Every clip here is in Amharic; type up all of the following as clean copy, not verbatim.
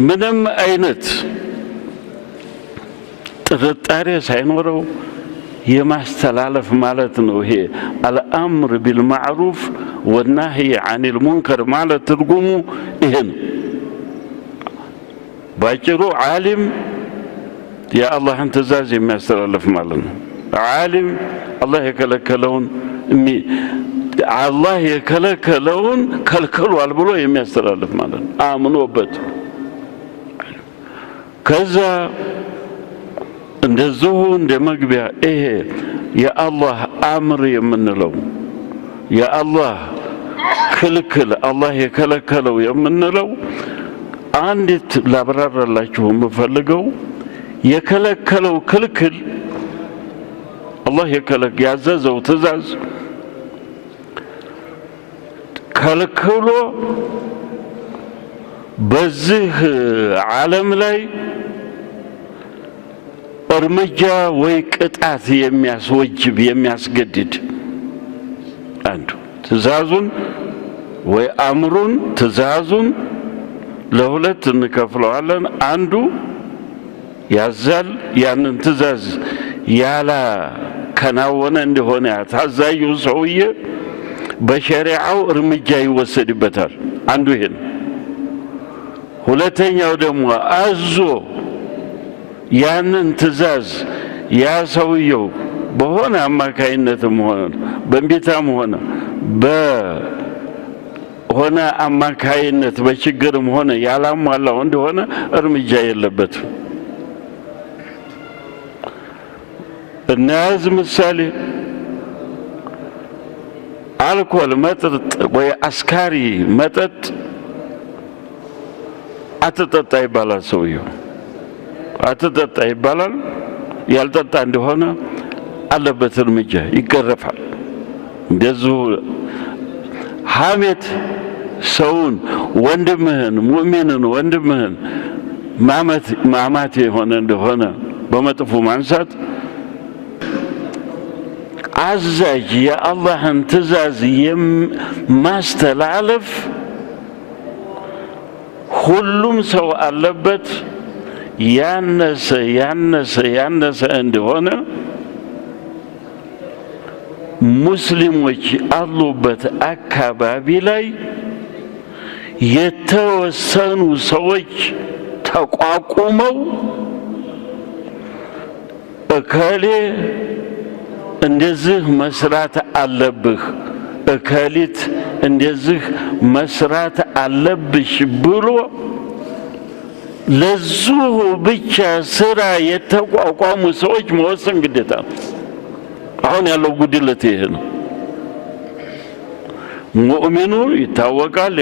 ምንም አይነት ጥርጣሬ ሳይኖረው የማስተላለፍ ማለት ነው። ይሄ አልአምር ቢልማዕሩፍ ወናህይ ዐኒል ሙንከር ማለት ትርጉሙ ይሄ ነው። ባጭሩ ዓሊም የአላህን ትእዛዝ የሚያስተላልፍ ማለት ነው። ዓሊም አላህ የከለከለውን ከልክሏል ብሎ የሚያስተላልፍ ማለት ነው፣ አምኖበት። ከዛ እንደዚሁ እንደ መግቢያ ይሄ የአላህ አምር የምንለው የአላህ ክልክል አላህ የከለከለው የምንለው አንዲት ላብራራላችሁ የምፈልገው የከለከለው ክልክል አላህ ያዘዘው ትእዛዝ ከልክሎ በዚህ ዓለም ላይ እርምጃ ወይ ቅጣት የሚያስወጅብ የሚያስገድድ አንዱ ትእዛዙን ወይ አምሩን ትእዛዙን ለሁለት እንከፍለዋለን። አንዱ ያዛል፣ ያንን ትእዛዝ ያላ ከናወነ እንደሆነ ታዛዡ ሰውዬ በሸሪዓው እርምጃ ይወሰድበታል። አንዱ ይሄን። ሁለተኛው ደግሞ አዞ ያንን ትእዛዝ ያ ሰውየው በሆነ አማካይነትም ሆነ በእንቢታም ሆነ በሆነ አማካይነት በችግርም ሆነ ያላሟላው እንደሆነ እርምጃ የለበትም። እናያዝ ምሳሌ አልኮል መጠጥ ወይ አስካሪ መጠጥ አትጠጣ ይባላል። ሰውየው አትጠጣ ይባላል። ያልጠጣ እንደሆነ አለበት እርምጃ፣ ይገረፋል። እንደዚሁ ሐሜት ሰውን ወንድምህን ሙእሚንን ወንድምህን ማማት የሆነ እንደሆነ በመጥፎ ማንሳት አዛዥ የአላህን ትእዛዝ የማስተላለፍ ሁሉም ሰው አለበት። ያነሰ እንደሆነ ሙስሊሞች አሉበት አካባቢ ላይ የተወሰኑ ሰዎች ተቋቁመው እከሌ እንደዚህ መስራት አለብህ፣ እከሊት እንደዚህ መስራት አለብሽ ብሎ ለዚሁ ብቻ ስራ የተቋቋሙ ሰዎች መወሰን ግዴታ ነው። አሁን ያለው ጉድለት ይሄ ነው። ሙእሚኑ ይታወቃል።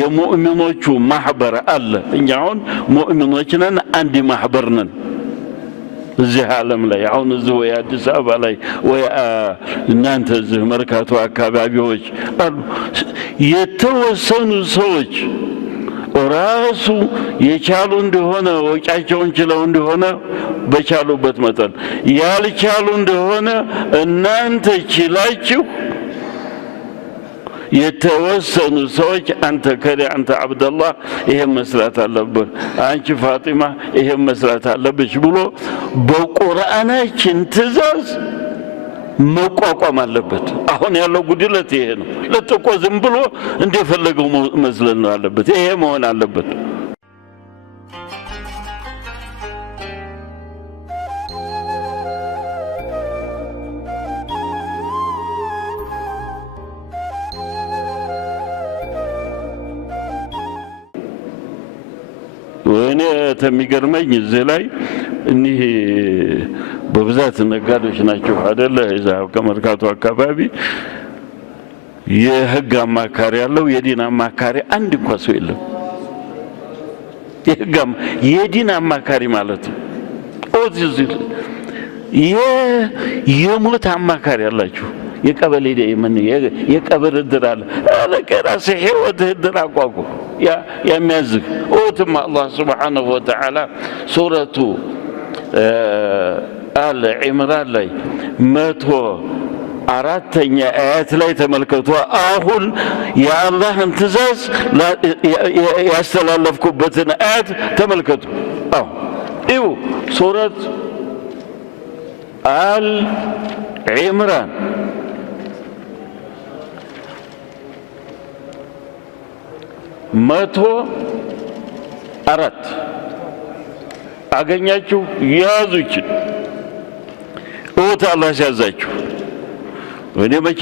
የሙእሚኖቹ ማህበር አለ። እኛ አሁን ሙእሚኖች ነን፣ አንድ ማህበር ነን እዚህ ዓለም ላይ። አሁን እዚህ ወይ አዲስ አበባ ላይ ወይ እናንተ እዚህ መርካቶ አካባቢዎች አሉ የተወሰኑ ሰዎች ራሱ የቻሉ እንደሆነ ወጫቸውን ችለው እንደሆነ በቻሉበት መጠን፣ ያልቻሉ እንደሆነ እናንተ ችላችሁ የተወሰኑ ሰዎች አንተ ከሪ አንተ አብደላህ ይሄን መስራት አለብህ፣ አንቺ ፋጢማ ይሄን መስራት አለብሽ ብሎ በቁርአናችን ትእዛዝ መቋቋም አለበት። አሁን ያለው ጉድለት ይሄ ነው። ለጥቆ ዝም ብሎ እንደፈለገው መዝለል ነው አለበት። ይሄ መሆን አለበት። ወኔ ተሚገርመኝ እዚህ ላይ እኒህ በብዛት ነጋዴዎች ናቸው አይደለ? እዛ ከመርካቶ አካባቢ የህግ አማካሪ ያለው የዲን አማካሪ አንድ እንኳን ሰው የለም። የዲን አማካሪ ማለት ነው። የሞት አማካሪ ያላችሁ የቀበሌ የቀብር እድር አለ ለከራስ ህይወት እድር አቋቁ የሚያዝግ ኦትማ አላህ ሱብሓነሁ ወተዓላ ሱረቱ አለ ዒምራን ላይ 100 አራተኛ አያት ላይ ተመልከቱ። አሁን የአላህን ትእዛዝ ያስተላለፍኩበትን አያት ተመልከቱ። አዎ እዩ ሱረት አል ዒምራን መቶ አራት አገኛችሁ? ያዙ ይችን እውት አላህ ሲያዛችሁ እኔ መቼ